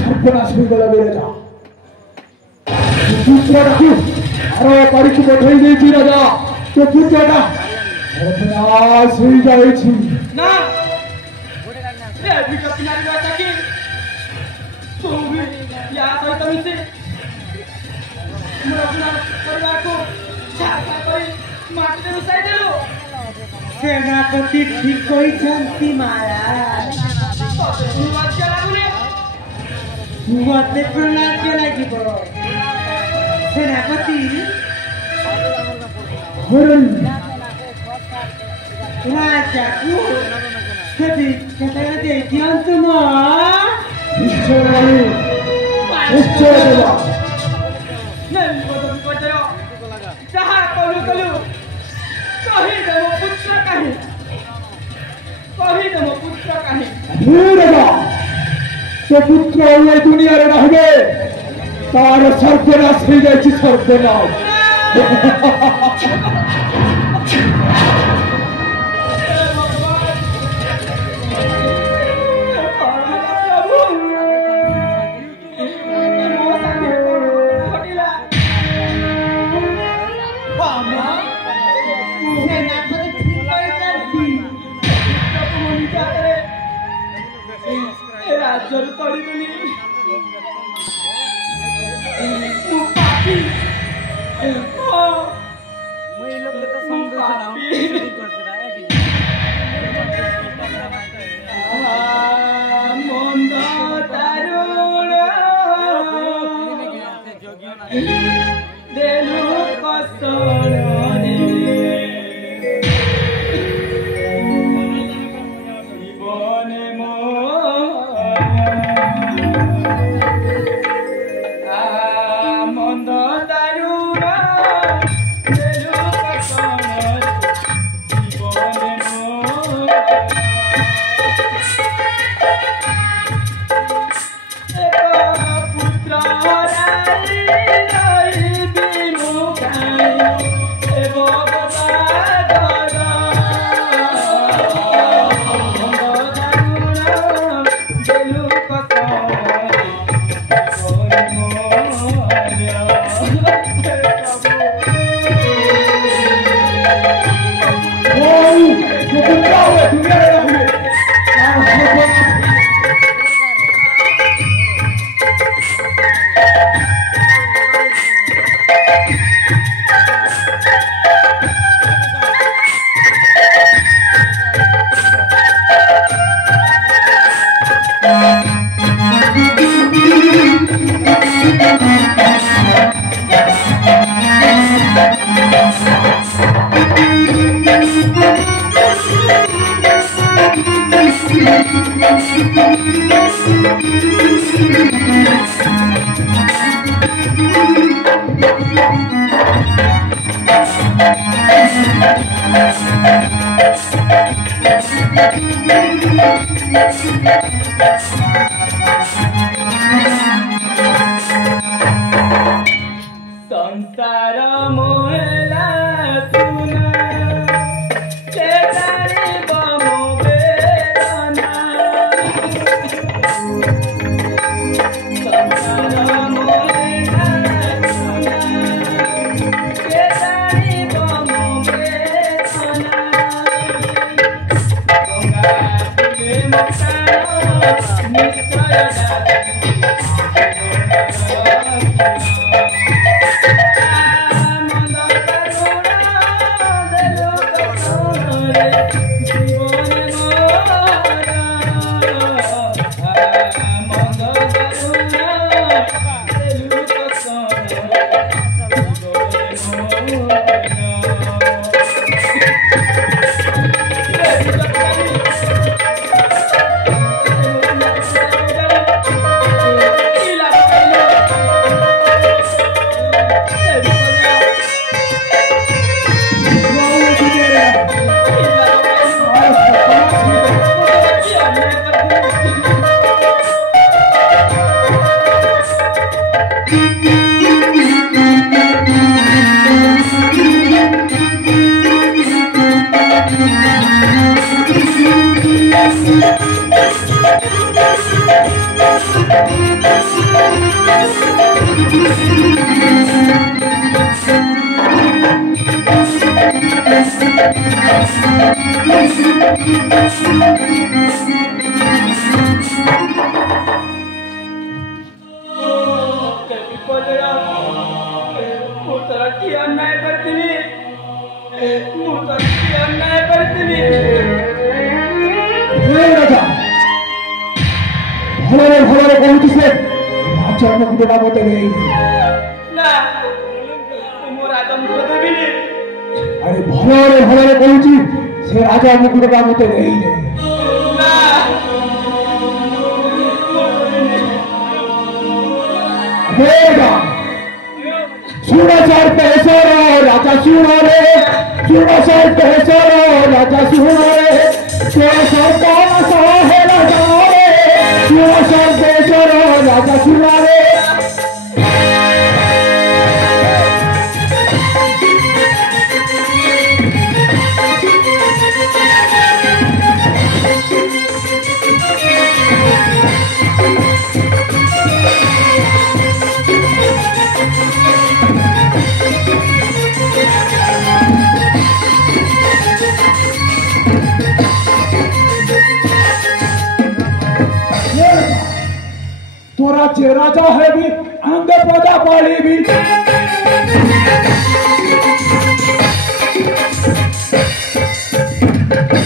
सर्वनाश हो गला राजा पुत्रटा को अरे पारी को बधाई देती राजा तो पुत्रटा सर्वनाश हो जाए छी ना ये अभी का किनारे राजा की तो भी या तो तुमसे मुरा अपना परिवार को छाता पर मारते उसाई देलो सेनापति ठीक कोई जानती महाराज मते प्रणाम লাগিব सेनापति राजा को सभी कहते देखिए तुम निश्चय नहीं बोलो बोलो जहाँ कलू कलू कहीं दमो पुत्र कहीं तो पुत्र ये दुनिया रे रहबे तार सर्वनाश हो जाय छी सर्वनाश जरूर तोड़ी दूंगी तू पापी मैं लोग तो समझ रहा हूं मंद दारुण देलु कसण संसार मोहला सुना चेतारे बमो वेदना संसार मोहला सुना चेतारे बमो वेदना गंगा तुले मकानो ভলরে কହୁছে রাজা মুকুটটা মতে নেই না মো রাজা মুকুট দেবিনি আরে ভলরে কହୁছি সে রাজা মুকুটটা মতে নেই না বেগা সুরসর পেশর রাজা সুরে সুরসর পেশর রাজা সুরে সুরসর কানস হে রাজা রে সুরসর পেশর রাজা সুরে तोरा जे राजा है भी अंग पदा पाली भी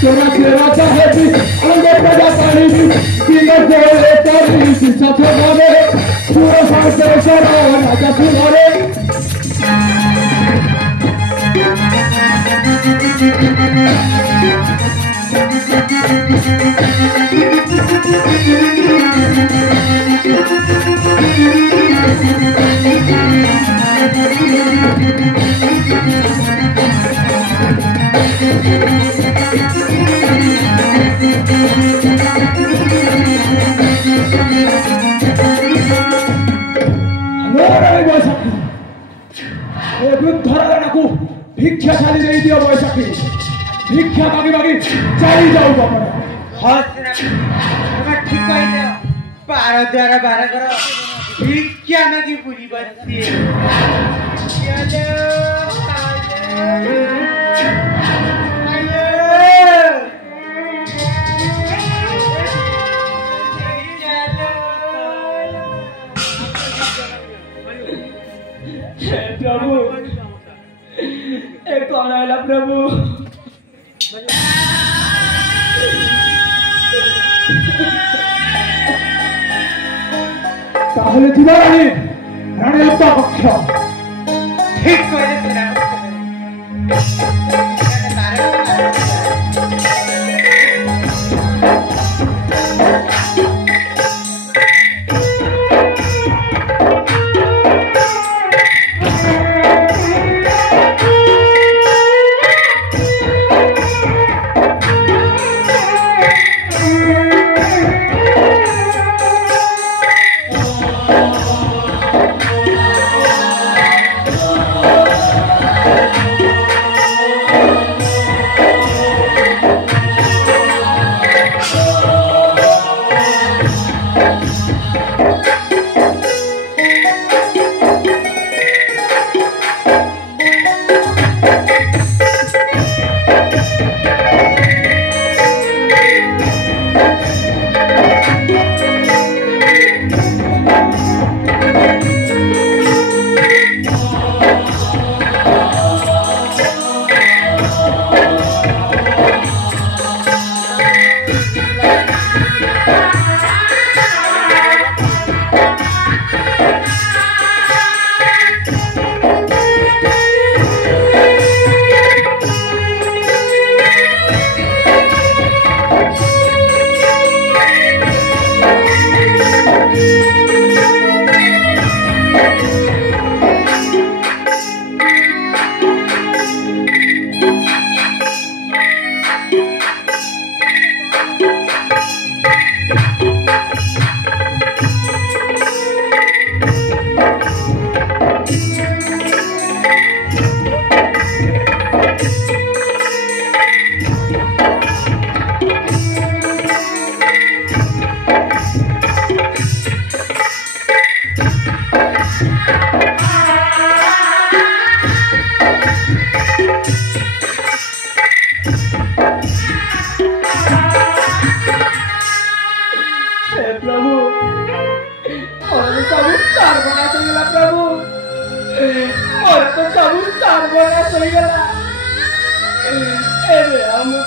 तोरा जे राजा है भी अंग पदा पाली भी दिल से तेरी शिक्षा छोड़े पूरा सांसे सरा राजा सुनारे भिक्षा खाली नहीं दियो बैसाखी भिक्षा मागी मागी चली जाऊ बापा ठीक कहले बारह द्वारा बारह करो भिक्षा मागी पूरी बच्ची प्रभु एक कौन आया प्रभु তাহলে দিবারানী রানীর পক্ষ ঠিক করে তোরা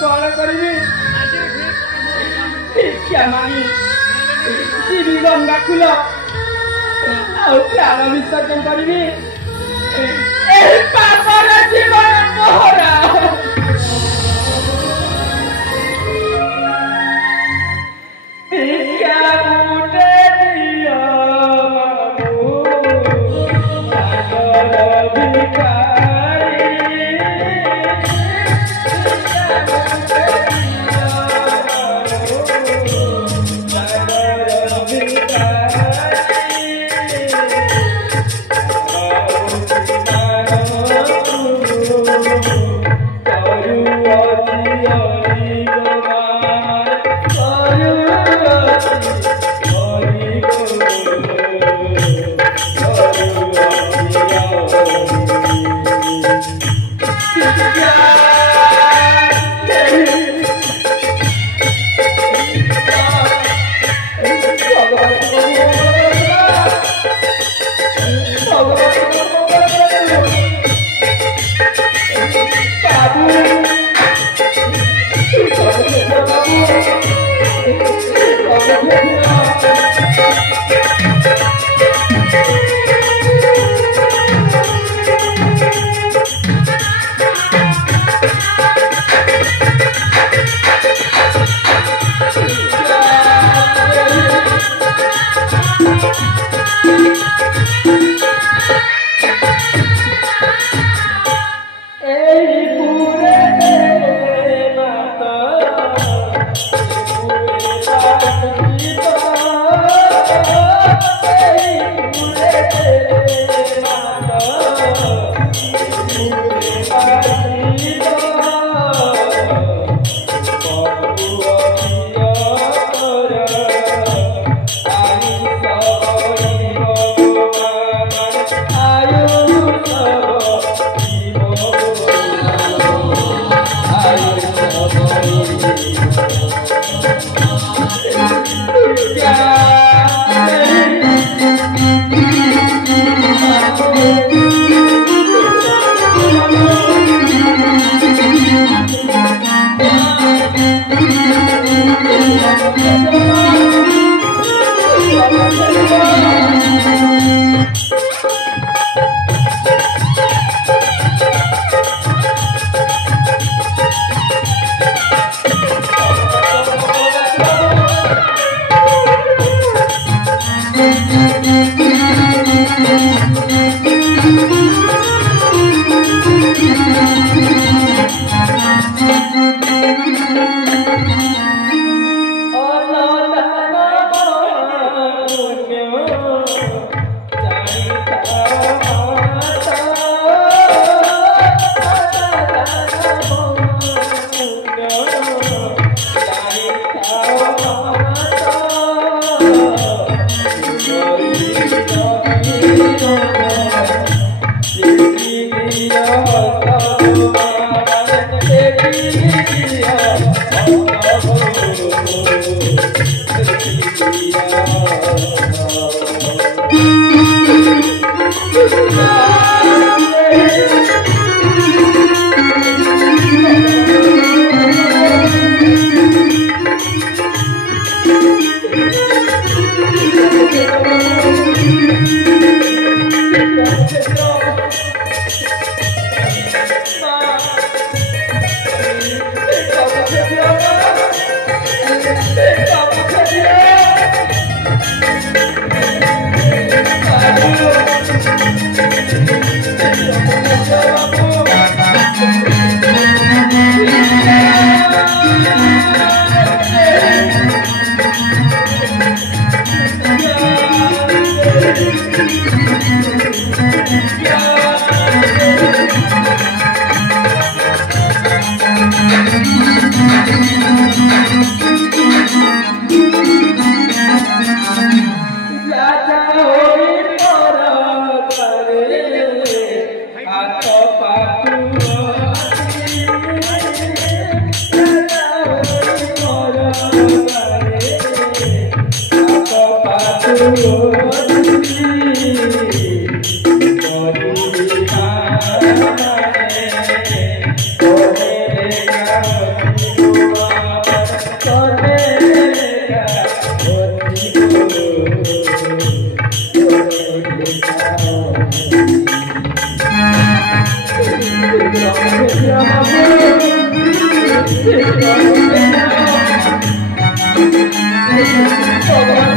कौन करी क्या मांगी जीवी गंगा कूल प्राण विसर्जन करी पापर जीवन मोहरा Baba